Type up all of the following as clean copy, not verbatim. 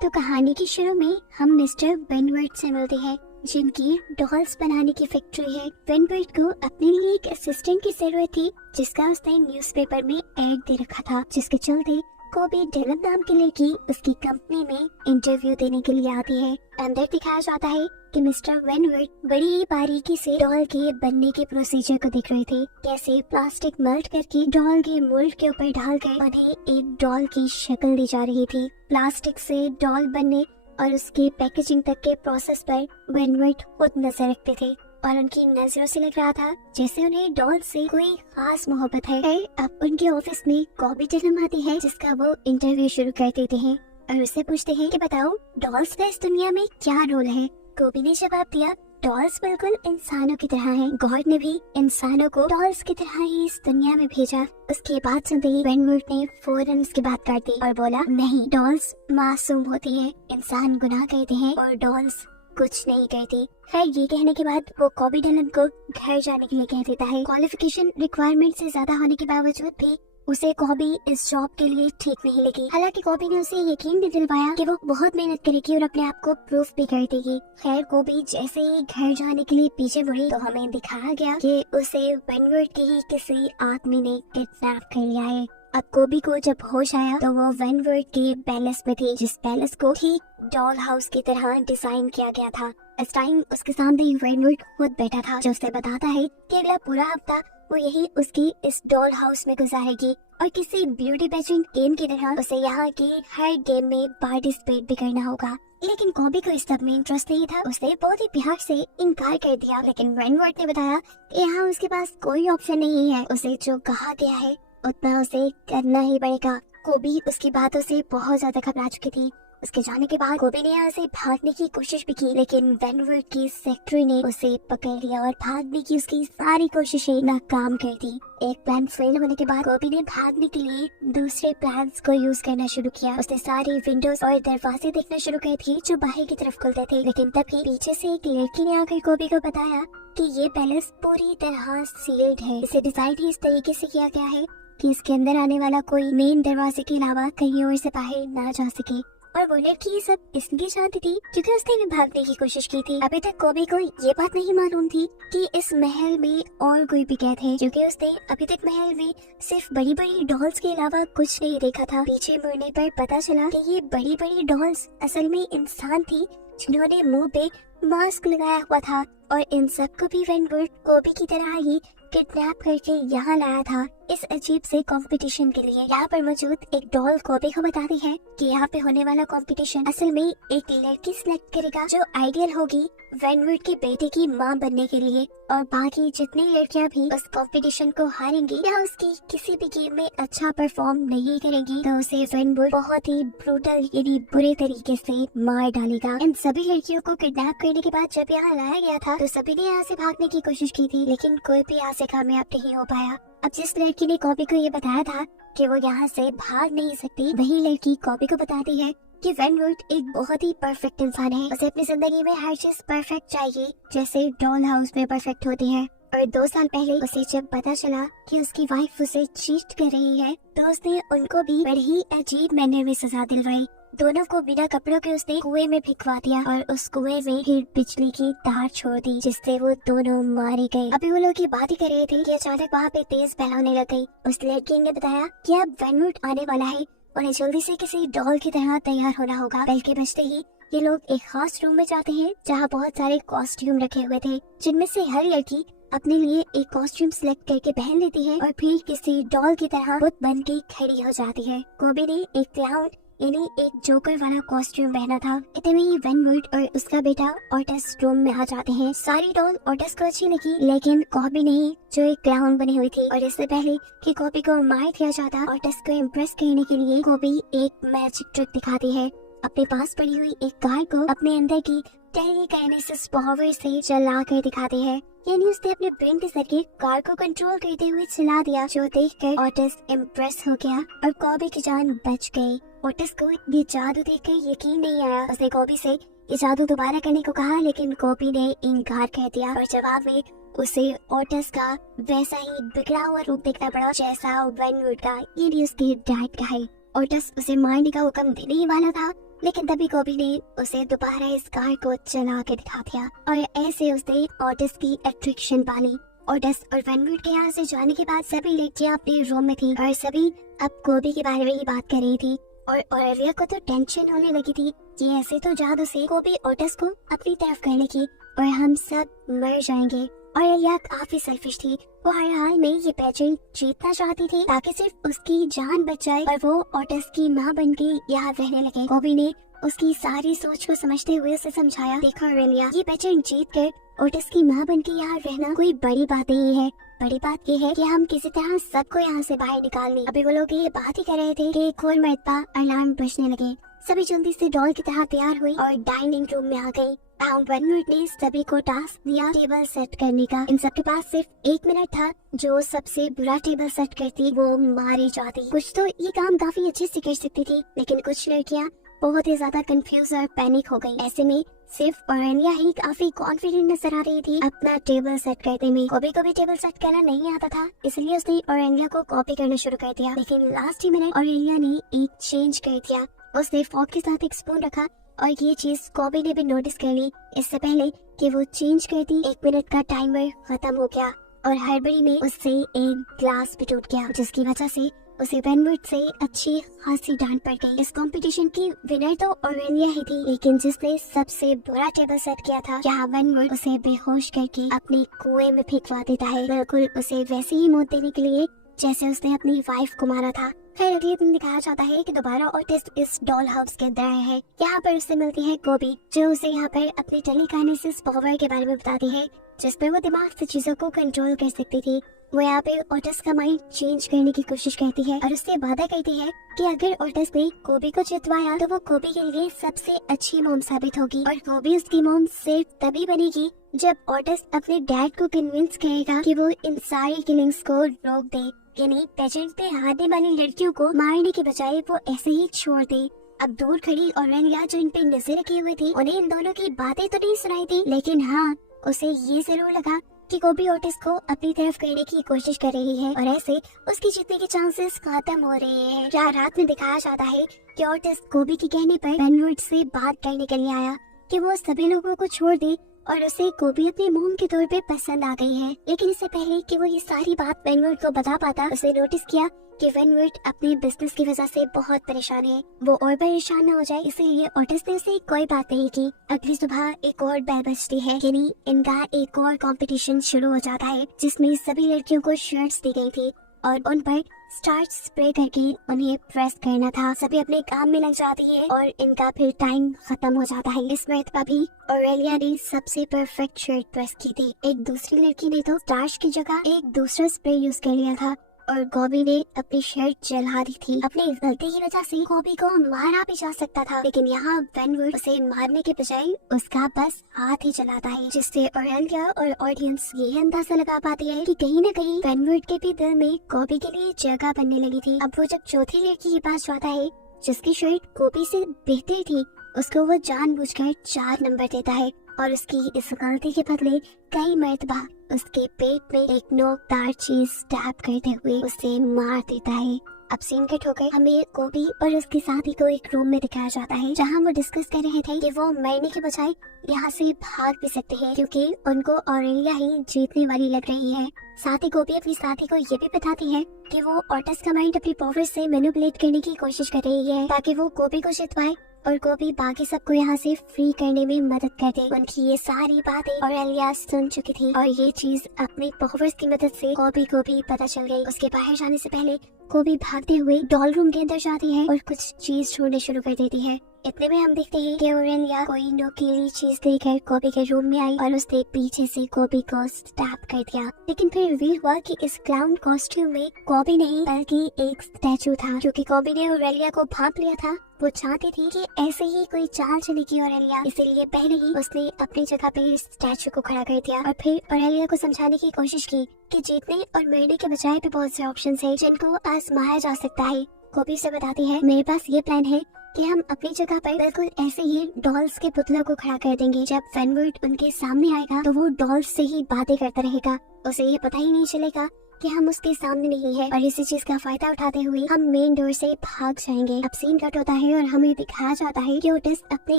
तो कहानी के शुरू में हम मिस्टर वेनवर्थ से मिलते हैं, जिनकी डॉल्स बनाने की फैक्ट्री है। वेनवर्थ को अपने लिए एक असिस्टेंट की जरूरत थी, जिसका उसने न्यूज़पेपर में ऐड दे रखा था, जिसके चलते कोबी डिलन नाम की लड़की उसकी कंपनी में इंटरव्यू देने के लिए आती है। अंदर दिखाया जाता है कि मिस्टर वेनवर्थ बड़ी ही बारीकी से डॉल के बनने के प्रोसीजर को देख रहे थे, कैसे प्लास्टिक मेल्ट करके डॉल के मोल्ड के ऊपर डालकर उन्हें एक डॉल की शक्ल दी जा रही थी। प्लास्टिक से डॉल बनने और उसके पैकेजिंग तक के प्रोसेस पर वेनवर्थ खुद नजर रखते थे और उनकी नजरों से लग रहा था जैसे उन्हें डॉल से कोई खास मोहब्बत है। अब उनके ऑफिस में कोबी डिलन आती है, जिसका वो इंटरव्यू शुरू कर देते हैं और उससे पूछते हैं कि बताओ डॉल्स का इस दुनिया में क्या रोल है। कोबी ने जवाब दिया, डॉल्स बिल्कुल इंसानों की तरह हैं। गॉड ने भी इंसानों को डॉल्स की तरह ही इस दुनिया में भेजा। उसकी बात सुनते ही वेनवर्थ ने फौरन उसकी बात काट दी और बोला, नहीं, डॉल्स मासूम होती है, इंसान गुनाह करते हैं और डॉल्स कुछ नहीं करती। खैर, ये कहने के बाद वो कोबी डिलन को घर जाने के लिए कह देता है। क्वालिफिकेशन रिक्वायरमेंट से ज्यादा होने के बावजूद भी उसे कोबी इस जॉब के लिए ठीक नहीं लगी। हालांकि कोबी ने उसे यकीन भी दिलवाया कि वो बहुत मेहनत करेगी और अपने आप को प्रूफ भी कर देगी। खैर, कोबी जैसे ही घर जाने के लिए पीछे मुड़ी तो हमें दिखाया गया कि उसे वेनवर्थ के ही किसी आदमी ने किडनैप कर लिया है। अब कोबी को जब होश आया तो वो वेनवर्थ के पैलेस में थी, जिस पैलेस को ठीक डॉल हाउस की तरह डिजाइन किया गया था। इस टाइम उसके सामने वेनवर्थ खुद बैठा था, जो उसे बताता है कि अगला पूरा हफ्ता वो यही उसकी इस डॉल हाउस में गुजारेगी और किसी ब्यूटी पेजेंट गेम की तरह उसे यहाँ की हर गेम में पार्टिसिपेट भी करना होगा। लेकिन कोबी को इस सब में इंटरेस्ट नहीं था। उसने बहुत ही प्यार से इनकार कर दिया, लेकिन वेनवर्थ ने बताया कि यहाँ उसके पास कोई ऑप्शन नहीं है, उसे जो कहा गया है उतना उसे करना ही पड़ेगा। कोबी उसकी बातों से बहुत ज्यादा घबरा चुकी थी। उसके जाने के बाद कोबी ने यहाँ से भागने की कोशिश भी की, लेकिन वेनवर्थ की सेक्रेटरी ने उसे पकड़ लिया और भागने की उसकी सारी कोशिशें नाकाम कर दी। एक प्लान फेल होने के बाद कोबी ने भागने के लिए दूसरे प्लान्स को यूज करना शुरू किया। उसने सारी विंडोज और दरवाजे देखना शुरू कर दिए जो बाहर की तरफ खुलते थे, लेकिन तभी पीछे से एक लड़की ने आकर कोबी को बताया कि ये पैलेस पूरी तरह सील्ड है। इसे डिजाइन ही इस तरीके से किया गया है कि इसके अंदर आने वाला कोई मेन दरवाजे के अलावा कहीं और से बाहर ना जा सके। और वो लड़की सब इसलिए चाहती थी क्योंकि उसने भी भागने की कोशिश की थी। अभी तक कोबी को ये बात नहीं मालूम थी कि इस महल में और कोई भी कैद है, क्योंकि उसने अभी तक महल में सिर्फ बड़ी बड़ी डॉल्स के अलावा कुछ नहीं देखा था। पीछे मुड़ने पर पता चला कि ये बड़ी बड़ी डॉल्स असल में इंसान थी, जिन्होंने मुंह पे मास्क लगाया हुआ था और इन सबको भी वेनवर्थ कोबी की तरह ही किडनैप करके यहाँ लाया था इस अजीब से कंपटीशन के लिए। यहाँ पर मौजूद एक डॉल कोबी को बताती है कि यहाँ पे होने वाला कंपटीशन असल में एक लड़की सिलेक्ट करेगा जो आइडियल होगी वेनवर्थ के बेटे की माँ बनने के लिए, और बाकी जितनी लड़कियाँ भी उस कंपटीशन को हारेंगी या उसकी किसी भी गेम में अच्छा परफॉर्म नहीं करेंगी तो उसे वेनवर्थ बहुत ही ब्रूटल यानी बुरे तरीके से मार डालेगा। इन सभी लड़कियों को किडनैप करने के बाद जब यहाँ लाया गया था तो सभी ने यहाँ से भागने की कोशिश की थी, लेकिन कोई भी यहाँ से कामयाब नहीं हो पाया। अब जिस लड़की ने कोबी को ये बताया था कि वो यहाँ से भाग नहीं सकती, वही लड़की कोबी को बताती है कि वेनवर्थ एक बहुत ही परफेक्ट इंसान है। उसे अपनी जिंदगी में हर चीज परफेक्ट चाहिए, जैसे डॉल हाउस में परफेक्ट होती है। और 2 साल पहले उसे जब पता चला कि उसकी वाइफ उसे चीट कर रही है तो उसने उनको भी बड़ी ही अजीब मैनर में सजा दिलवाई। दोनों को बिना कपड़ों के उसने कुएं में भिगवा दिया और उस कुएं में ही बिजली की तार छोड़ दी, जिससे वो दोनों मारे गए। अभी वो लोग ये बात ही कर रहे थे कि अचानक वहाँ पे तेज बहन होने लग गई। उस लड़की ने बताया कि अब वेनवर्थ आने वाला है, उन्हें जल्दी से किसी डॉल की तरह तैयार होना होगा। बेल के बजते ही ये लोग एक खास रूम में जाते हैं जहाँ बहुत सारे कॉस्ट्यूम रखे हुए थे, जिनमें से हर लड़की अपने लिए एक कॉस्ट्यूम सिलेक्ट करके पहन लेती है और फिर किसी डॉल की तरह बुत बन के खड़ी हो जाती है। कोबी ने एक क्लाउन यानी एक जोकर वाला कॉस्ट्यूम पहना था। इतने में ही वेनवर्थ और उसका बेटा ऑटस रूम में आ जाते हैं। सारी डॉल ऑटस को अच्छी लगी, लेकिन कोबी नहीं, जो एक क्लाउन बनी हुई थी। और इससे पहले कि कोबी को मार दिया जाता, ऑटस को इम्प्रेस करने के लिए कोबी एक मैजिक ट्रिक दिखाती है। अपने पास पड़ी हुई एक कार को अपने अंदर की टेलीकाइनेसिस पावर से चला कर दिखाती है, यानी उसने अपने ब्रेन के जरिए कार को कंट्रोल करते हुए चला दिया, जो देखकर ऑटस इम्प्रेस हो गया और कोबी की जान बच गई। ऑटस को ये जादू देखकर यकीन नहीं आया। उसने कोबी से ये जादू दोबारा करने को कहा, लेकिन कोबी ने इनकार कर दिया और जवाब में उसे ऑटस का वैसा ही बिगड़ा हुआ रूप देखना पड़ा जैसा वेनवर्थ का यानी उसके डैड का है। ऑटस उसे मारने का हुक्म देने ही वाला था लेकिन तभी कोबी ने उसे दोबारा इस कार को चला के दिखा दिया और ऐसे उसने ओटिस की अट्रैक्शन पाली। ओटिस और वेनवुड के यहाँ से जाने के बाद सभी लड़कियां अपने रूम में थी और सभी अब कोबी के बारे में ही बात कर रही थी और ओरेलिया को तो टेंशन होने लगी थी कि ऐसे तो जादू से कोबी ओटिस को अपनी तरफ कर लेगी और हम सब मर जाएंगे। ओरेलिया काफी सेल्फिश थी, वो हर हाल में ये पेजेंट जीतना चाहती थी ताकि सिर्फ उसकी जान बच जाए और वो ओटिस की माँ बन के यहाँ रहने लगे। कोबी ने उसकी सारी सोच को समझते हुए उसे समझाया, देखो ओरेलिया, ये पेजेंट जीत कर ओटिस की माँ बन के यहाँ रहना कोई बड़ी बात नहीं है। बड़ी बात ये है कि हम किसी तरह सबको यहाँ से बाहर निकाल लें। अभी वो लोग ये बात ही कर रहे थे कि एक और मरतबा अलार्म बजने लगे। सभी जल्दी से डॉल की तरह तैयार हुई और डाइनिंग रूम में आ गई। वेनवुड ने सभी को टास्क दिया टेबल सेट करने का। इन सबके पास सिर्फ 1 मिनट था। जो सबसे बुरा टेबल सेट करती वो मारी जाती। कुछ तो ये काम काफी अच्छे से कर सकती थी, लेकिन कुछ लड़कियाँ बहुत ही ज्यादा कंफ्यूज और पैनिक हो गई। ऐसे में सिर्फ ओरेलिया ही काफी कॉन्फिडेंट नजर आ रही थी अपना टेबल सेट करने में। कोबी को भी टेबल सेट करना नहीं आता था, इसलिए उसने ओरेलिया को कॉपी करना शुरू कर दिया। लेकिन लास्ट ही मिनट ओरेलिया ने एक चेंज कर दिया। उसने फॉर्क के साथ एक स्पून रखा और ये चीज कोबी ने भी नोटिस कर ली। इससे पहले कि वो चेंज करती 1 मिनट का टाइमर खत्म हो गया और हड़बड़ी में उससे एक ग्लास भी टूट गया, जिसकी वजह से उसे वेनवुड से अच्छी खासी डांट पड़ गई। इस कंपटीशन की विनर तो ओरेलिया ही थी, लेकिन जिसने सबसे बुरा टेबल सेट किया था, यहाँ वेनवुड उसे बेहोश करके अपने कुएं में फेंकवा देता है, बिल्कुल उसे वैसे ही मौत देने के लिए जैसे उसने अपनी वाइफ को मारा था। खैर अगले दिन दिखाया जाता है कि दोबारा ओटिस इस डॉल हाउस के अंदर आया है। यहाँ पर उससे मिलती है कोबी, जो उसे यहाँ पर अपने टेलीकाइनेसिस पावर के बारे में बताती है, जिसपे वो दिमाग से चीजों को कंट्रोल कर सकती थी। वो यहाँ पे ओटिस का माइंड चेंज करने की कोशिश करती है और उससे वादा करती है कि अगर ओटिस ने कोबी को जितवाया तो वो कोबी के लिए सबसे अच्छी मॉम साबित होगी और कोबी उसकी मॉम सिर्फ तभी बनेगी जब ओटिस अपने डैड को कन्विंस करेगा कि वो इन सारी किलिंग्स को रोक दे, यानी पेजेंट पे हारने वाली लड़कियों को मारने के बजाय वो ऐसे ही छोड़ दे। अब दूर खड़ी ओरेलिया जो इन पे नजर रखी हुई थी, उन्हें इन दोनों की बातें तो नहीं सुनाई थी, लेकिन हाँ उसे ये जरूर लगा कि कोबी ओटिस को अपनी तरफ करने की कोशिश कर रही है और ऐसे उसकी जीतने के चांसेस खत्म हो रहे हैं। क्या रात में दिखाया जाता है कि ओटिस कोबी के कहने पर वेनवुड से बात करने के लिए आया कि वो सभी लोगों को छोड़ दे और उसे कोबी अपनी मोम के तौर पे पसंद आ गई है। लेकिन इससे पहले कि वो ये सारी बात वेनवुड को बता पाता, उसे नोटिस किया कि वेनवुड अपने बिजनेस की वजह से बहुत परेशान है। वो और परेशान न हो जाए इसलिए ओटिस ने उसे कोई बात नहीं की। अगली सुबह एक और बेल बजती है, यानी इनका एक और कंपटीशन शुरू हो जाता है, जिसमें सभी लड़कियों को शर्ट्स दी गई थी और उन पर स्टार्च स्प्रे करके उन्हें प्रेस करना था। सभी अपने काम में लग जाती है और इनका फिर टाइम खत्म हो जाता है। इस मरतबा भी ओरेलिया ने सबसे परफेक्ट शर्ट प्रेस की थी। एक दूसरी लड़की ने तो स्टार्च की जगह एक दूसरा स्प्रे यूज कर लिया था और कोबी ने अपनी शर्ट जला दी थी। अपनी गलती की वजह से कोबी को मारा भी जा सकता था, लेकिन यहाँ वेनवुड उसे मारने के बजाय उसका बस हाथ ही चलाता है, जिससे ओरेलिया और ऑडियंस ये अंदाजा लगा पाती है कि कहीं न कहीं वेनवुड के भी दिल में कोबी के लिए जगह बनने लगी थी। अब वो जब चौथी लड़की के पास जाता है जिसकी शर्ट कोबी से बेहतर थी, उसको वो जानबूझकर 4 नंबर देता है और उसकी इस गलती के बदले कई मरतबा उसके पेट में एक नोकदार चीज स्टैब करते हुए उसे मार देता है। अब सीन कट हो गए, हमें कोबी और उसके साथी को एक रूम में दिखाया जाता है, जहां वो डिस्कस कर रहे थे कि वो मरने के बजाय यहाँ से भाग भी सकते हैं, क्योंकि उनको ओरेलिया ही जीतने वाली लग रही है। साथ ही कोबी अपनी साथी को ये भी बताती है कि वो ओटिस का माइंड अपनी पावर से मैनिपुलेट करने की कोशिश कर रही है ताकि वो कोबी को जितवाए और कोबी बाकी सबको यहाँ से फ्री करने में मदद कर दे। उनकी ये सारी बातें ओरेलिया सुन चुकी थी और ये चीज अपनी पावर्स की मदद से कोबी को भी पता चल गई। उसके बाहर जाने से पहले कोबी भागते हुए डॉल रूम के अंदर जाती है और कुछ चीज ढूंढने शुरू कर देती है। इतने में हम देखते हैं कि ओरेलिया कोई नुकीली चीज देकर कोबी के रूम में आई और उसने पीछे से कोबी को स्टैब कर दिया। लेकिन फिर रिवील हुआ कि इस क्लाउन कॉस्ट्यूम में कोबी नहीं बल्कि एक स्टैचू था, क्योंकि कोबी ने ओरेलिया को भांप लिया था। वो चाहती थी कि ऐसे ही कोई चाल चलेगी ओरेलिया, इसीलिए पहले ही उसने अपनी जगह पे इस स्टैचू को खड़ा कर दिया और फिर ओरेलिया को समझाने की कोशिश की कि जीतने और मरने के बजाय भी बहुत से ऑप्शन है जिनको आजमाया जा सकता है। कोबी से बताती है, मेरे पास ये प्लान है कि हम अपनी जगह पर बिल्कुल ऐसे ही डॉल्स के पुतलों को खड़ा कर देंगे। जब वेनवुड उनके सामने आएगा तो वो डॉल्स से ही बातें करता रहेगा, उसे ये पता ही नहीं चलेगा कि हम उसके सामने नहीं है और इसी चीज का फायदा उठाते हुए हम मेन डोर से भाग जाएंगे। अब सीन कट होता है और हमें दिखाया जाता है कि ओटिस अपने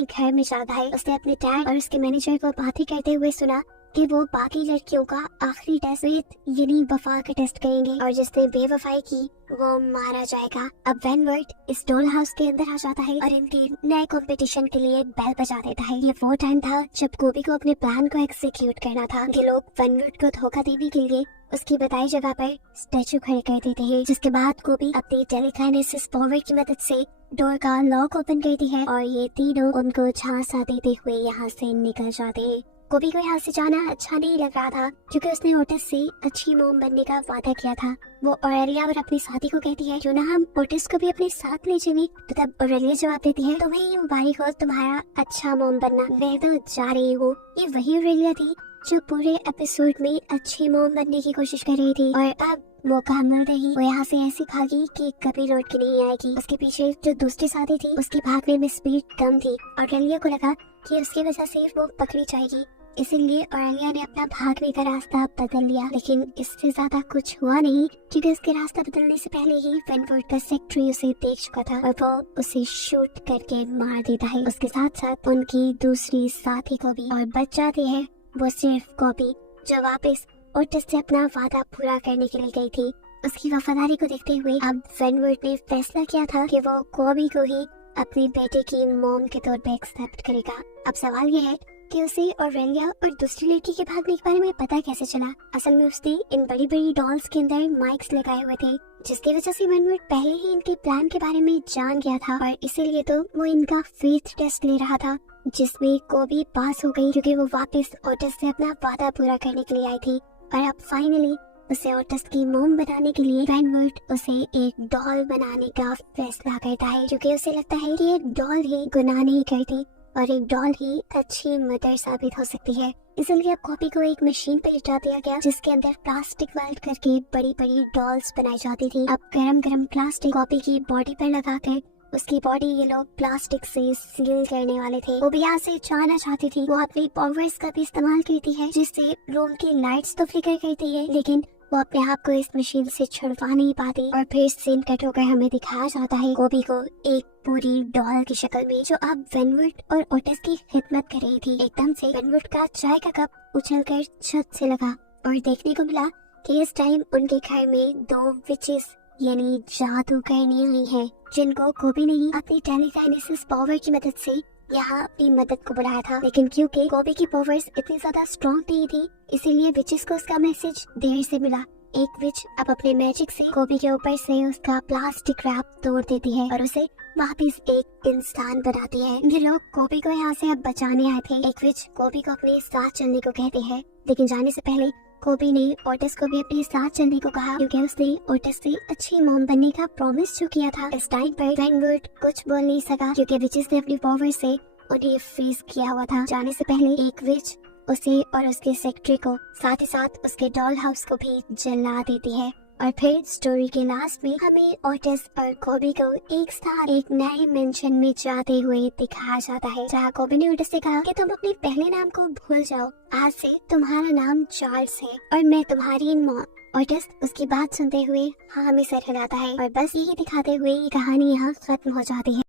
घर में जाता है। उसने अपने डैड और उसके मैनेजर को बातें करते हुए सुना कि वो बाकी लड़कियों का आखिरी टेस्ट यानी वफा का टेस्ट करेंगे और जिसने बेवफाई की वो मारा जाएगा। अब वेनवर्ट इस डॉल हाउस के अंदर आ जाता है और इनके नए कंपटीशन के लिए बेल बजा देता है। ये वो टाइम था जब कोबी को अपने प्लान को एग्जीक्यूट करना था। ये लोग वेनवर्ट को धोखा देने के लिए उसकी बताई जगह पर स्टैचू खड़े कर देते हैं, जिसके बाद कोबी अपनी टेलीकाइनेसिस पावर की मदद से डोर का लॉक ओपन करती है और ये तीनों उनको झांसा देते हुए यहाँ से निकल जाते हैं। कोबी को यहाँ से जाना अच्छा नहीं लग रहा था क्योंकि उसने ओटिस से अच्छी मोम बनने का वादा किया था। वो ऑरेलिया और अपनी साथी को कहती है क्यों ना हम ओटिस को भी अपने साथ ले चलें। तो तब ऑरेलिया जवाब देती है तुम्हें ये मुबारक हो तुम्हारा अच्छा मोम बनना, मैं तो जा रही हूँ। ये वही ऑरेलिया थी जो पूरे एपिसोड में अच्छी मोम बनने की कोशिश कर रही थी और अब मौका मिलते ही वो यहाँ से ऐसी भागी कि कभी लौट के नहीं आएगी। उसके पीछे जो दूसरी साथी थी उसकी भागने में स्पीड कम थी और ऑरेलिया को लगा कि उसकी वजह से वो पकड़ी जाएगी, इसीलिए ऑरेलिया ने अपना भागने का रास्ता बदल लिया। लेकिन इससे ज्यादा कुछ हुआ नहीं क्योंकि उसके रास्ता बदलने से पहले ही वेनवर्ट का सेक्रेटरी उसे देख चुका था और वो उसे शूट करके मार देता है। उसके साथ साथ उनकी दूसरी साथी को भी और बच जाती है वो सिर्फ कोबी जो वापस ओटिस से अपना वादा पूरा करने के लिए गई थी। उसकी वफादारी को देखते हुए अब वेनवर्ट ने फैसला किया था कि वो कोबी को ही अपनी बेटे की मॉम के तौर पे एक्सेप्ट करेगा। अब सवाल ये है कि उसे ऑरेलिया और दूसरी लड़की के भागने के बारे में पता कैसे चला। असल में उसने इन बड़ी बड़ी डॉल्स के अंदर माइक्स लगाए हुए थे जिसकी वजह से वेनवर्ट पहले ही इनके प्लान के बारे में जान गया था और इसीलिए तो वो इनका फेथ टेस्ट ले रहा था जिसमें कोबी पास हो गई क्योंकि वो वापस ओटिस से अपना वादा पूरा करने के लिए आई थी। और अब फाइनली उसे ओटिस की मोम बनाने के लिए वेनवर्ट उसे एक डॉल बनाने का फैसला करता है क्योंकि उसे लगता है कि एक डॉल ही गुनाह नहीं करती और एक डॉल ही अच्छी मदर साबित हो सकती है। इसलिए अब कॉपी को एक मशीन पे लिटा दिया गया जिसके अंदर प्लास्टिक वेल्ड करके बड़ी बड़ी डॉल्स बनाई जाती थी। अब गरम गरम प्लास्टिक कॉपी की बॉडी पर लगाकर उसकी बॉडी ये लोग प्लास्टिक से सील करने वाले थे। वो भी यहाँ से जाना चाहती थी। वो अपनी पावर्स का भी इस्तेमाल करती है जिससे रूम की लाइट्स तो फ्लिकर करती है लेकिन वो अपने आप को इस मशीन से छुड़वा नहीं पाती और फिर सीन कट होकर हमें दिखाया जाता है कोबी को एक पूरी डॉल की शक्ल में जो अब वेनवर्ट और ओटिस की खिदमत कर रही थी। एकदम से वेनवर्ट का चाय का कप उछलकर छत से लगा और देखने को मिला कि इस टाइम उनके घर में दो विचेस यानी जादू करनी आई है जिनको कोबी ने ही अपनी टेलीकाइनेसिस पावर की मदद से यहाँ अपनी मदद को बुलाया था। लेकिन क्योंकि कोबी की पावर्स इतनी ज्यादा स्ट्रॉन्ग नहीं थी इसीलिए विचेस को उसका मैसेज देर से मिला। एक विच अब अपने मैजिक से कोबी के ऊपर से उसका प्लास्टिक रैप तोड़ देती है और उसे वापस एक इंसान बनाती है। ये लोग कोबी को यहाँ से अब बचाने आए थे। एक विच कोबी को अपने साथ चलने को कहते हैं लेकिन जाने से पहले कोबी ने ओटिस को भी अपने साथ चलने को कहा क्योंकि उसने ओटिस से अच्छी मोम बनने का प्रॉमिस जो किया था। इस टाइम पर वेनवर्ट कुछ बोल नहीं सका क्योंकि विचेस ने अपनी पावर से उन्हें फ्रीज किया हुआ था। जाने से पहले एक विच उसे और उसके सेक्रेटरी को साथ ही साथ उसके डॉल हाउस को भी जला देती है। और फिर स्टोरी के लास्ट में हमें ओटिस और कोबी को एक साथ एक नए मेंशन में जाते हुए दिखाया जाता है जहाँ कोबी ने ओटिस से कहा कि तुम अपने पहले नाम को भूल जाओ, आज से तुम्हारा नाम चार्ल्स है और मैं तुम्हारी मॉम। ओटिस उसकी बात सुनते हुए हाँ में सर हिलाता है और बस यही दिखाते हुए ये कहानी यहाँ खत्म हो जाती है।